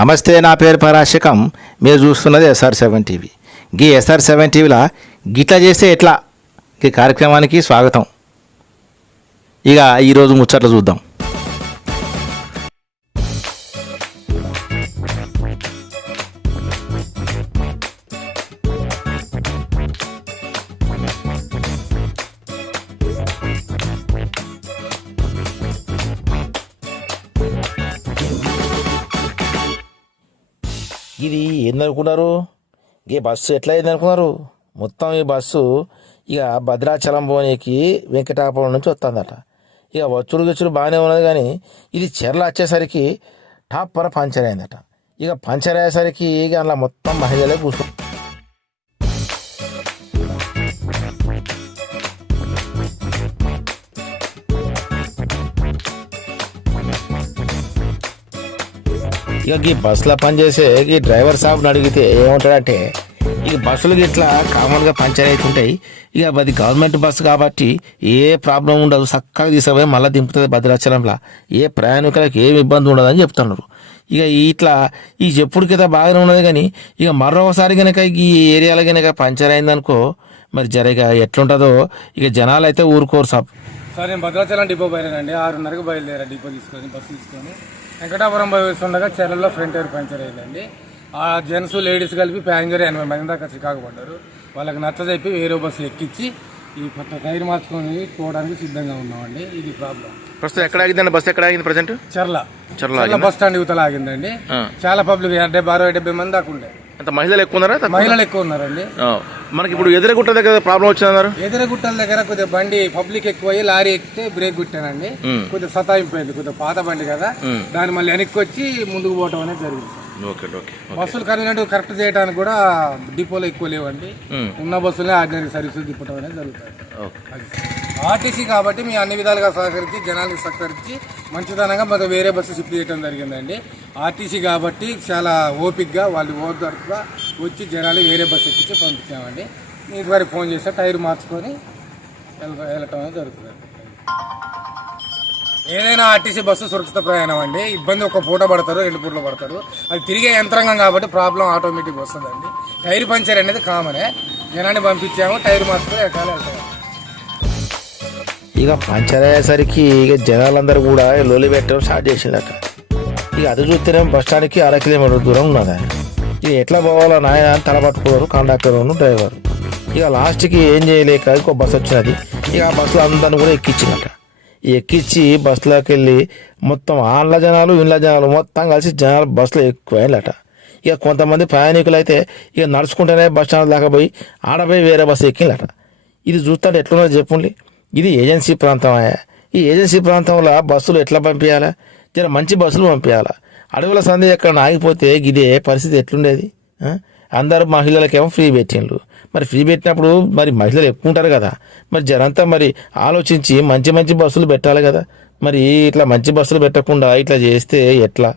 నమస్తే, నా పేరు పరాశకం. మీరు చూస్తున్నది SR7 టీవీ. గీ SR7 టీవీలో గిట్లా చేస్తే ఎట్లా ఈ కార్యక్రమానికి స్వాగతం. ఇక ఈరోజు ముచ్చట్లు చూద్దాం. ఇది ఏందనుకున్నారు? ఈ బస్సు ఎట్లా అయింది అనుకున్నారు? మొత్తం ఈ బస్సు ఇక భద్రాచలం పోనీకి వెంకటాపురం నుంచి వస్తుందట. ఇక వచ్చుడు బాగానే ఉన్నది, కానీ ఇది చెర్ల వచ్చేసరికి టాప్ పర పంచర్ అయిందట. ఇక పంచర్ అయ్యేసరికి ఇక అలా మొత్తం మహిళలే కూర్చో. ఇక ఈ బస్సులో పనిచేసే ఈ డ్రైవర్ సాబ్ని అడిగితే ఏమంటాడంటే, ఈ బస్సులు ఇట్లా కామన్గా పంచర్ అవుతుంటాయి, ఇక అది గవర్నమెంట్ బస్సు కాబట్టి ఏ ప్రాబ్లం ఉండదు, చక్కగా తీసుకుపోయి మళ్ళీ దింపుతుంది భద్రాచలంలో, ఏ ప్రయాణికులకు ఏమి ఇబ్బంది ఉండదు అని చెప్తున్నారు. ఇక ఇట్లా ఈ చెప్పుడుకైతే బాగానే ఉన్నది, కానీ ఇక మరొకసారి కనుక ఈ ఏరియాలో కనుక పంచర్ అయిందనుకో మరి జరగ ఎట్లుంటుందో. ఇక జనాలు అయితే ఊరుకోరు సాబ్. సార్, నేను భద్రాచలం డిపో బయలుదేరండి. 6:30కు బయలుదేరా డిపో తీసుకొని, బస్సు తీసుకొని వెంకటాపురం పోయిస్తుండగా చెర్లలో ఫ్రంట్ టైర్ పంచర్ అయిందండి. ఆ జెంట్స్ లేడీస్ కలిపి ప్యాసింజర్ 80 మంది దాకా చికాకు పడ్డారు. వాళ్ళకి నచ్చజెప్పి వేరే బస్సు ఎక్కించి ఈ టైర్ మార్చుకొని పోవడానికి సిద్ధంగా ఉన్నామండి. ఇది ప్రాబ్లం. ప్రస్తుతం ఎక్కడ ఆగిందండి బస్సు? ఎక్కడ ఆగింది ప్రజెంట్? చెర్ల బస్ స్టాండ్ యువతల ఆగిందండి. చాలా పబ్లిక్ 70 మంది దాకా ఉండే. అంత మహిళలు ఎక్కువ ఉన్నారా? మహిళలు ఎక్కువ ఉన్నారండి. మనకి ఇప్పుడు ఎదురుగుట్ట దగ్గర ప్రాబ్లం వచ్చిందన్నారు. ఎదురుగుట్టల దగ్గర కొద్దిగా బండి పబ్లిక్ ఎక్కువ లారీ ఎక్కితే బ్రేక్ గుట్టానండి. కొద్దిగా సతాయింపోయింది, కొద్దిగా పాత బండి కదా, దాన్ని మళ్ళీ వెనక్కి వచ్చి ముందుకు పోవటం అనేది జరిగింది. బస్సులు కన్వీనెంట్ కరెక్ట్ చేయడానికి కూడా డిపోలో ఎక్కువ లేవండి. ఉన్న బస్సులే ఆర్డినరీ సర్వీసులు తిప్పటం అనేది జరుగుతుంది. ఆర్టీసీ కాబట్టి మీ అన్ని విధాలుగా సహకరించి జనాలకు సహకరించి మంచితనంగా మరి వేరే బస్సు షిఫ్ట్ చేయడం జరిగిందండి. ఆర్టీసీ కాబట్టి చాలా ఓపిక్గా వాళ్ళు ఓపికగా వచ్చి జనాలు వేరే బస్సు ఎక్కించి పంపించామండి. ఇదివరకు ఫోన్ చేస్తే టైర్ మార్చుకొని వెళ్ళటం అనేది జరుగుతుంది. ఏదైనా ఆర్టీసీ బస్సు సురక్షిత ప్రయాణం అండి. ఇబ్బంది ఒక పూట పడతారు, 2 పూటలు పడతారు. అది తిరిగే యంత్రాంగం కాబట్టి ప్రాబ్లం ఆటోమేటిక్ వస్తుందండి. టైర్ పంచర్ అనేది కామనే. జనాన్ని పంపించాము, టైర్ మార్చుకొని ఎక్కాలి వెళ్తాము. ఇక పంచర్ అయ్యేసరికి ఇక జనాలందరూ కూడా లొలి పెట్టడం స్టార్ట్ చేసిందట. ఇక అది చూస్తేనే బస్ స్టాండ్కి 1/2 కిలోమీటర్ దూరం ఉన్నది. ఇక ఎట్లా పోవాలో నాయన అని తలపట్టుకోరు కండక్టర్ డ్రైవర్. ఇక లాస్ట్కి ఏం చేయలేక ఇంకో బస్సు వచ్చినది. ఇక ఆ బస్సులో అందరిని కూడా ఎక్కించిందట. ఎక్కించి బస్సులోకి వెళ్ళి మొత్తం ఆన్ల జనాలు ఇండ్ల జనాలు మొత్తం కలిసి జనాలు బస్సులో ఎక్కువైనట. ఇక కొంతమంది ప్రయాణికులు అయితే ఇక నడుచుకుంటేనే బస్ స్టాండ్ దాకా పోయి ఆడపోయి వేరే బస్సు ఎక్కినట. ఇది చూస్తుంటే ఎట్లున్నది చెప్పండి. ఇది ఏజెన్సీ ప్రాంతం. ఈ ఏజెన్సీ ప్రాంతంలో బస్సులు ఎట్లా పంపించాలా? జర మంచి బస్సులు పంపించాలా. అడవుల సంధి ఎక్కడ ఆగిపోతే ఇదే పరిస్థితి ఎట్లుండేది? అందరూ మహిళలకేమో ఫ్రీ పెట్టిండ్రు. మరి ఫ్రీ పెట్టినప్పుడు మరి మహిళలు ఎక్కువ ఉంటారు కదా, మరి జనంతా మరి ఆలోచించి మంచి బస్సులు పెట్టాలి కదా. మరి ఇట్లా మంచి బస్సులు పెట్టకుండా ఇట్లా చేస్తే ఎట్లా?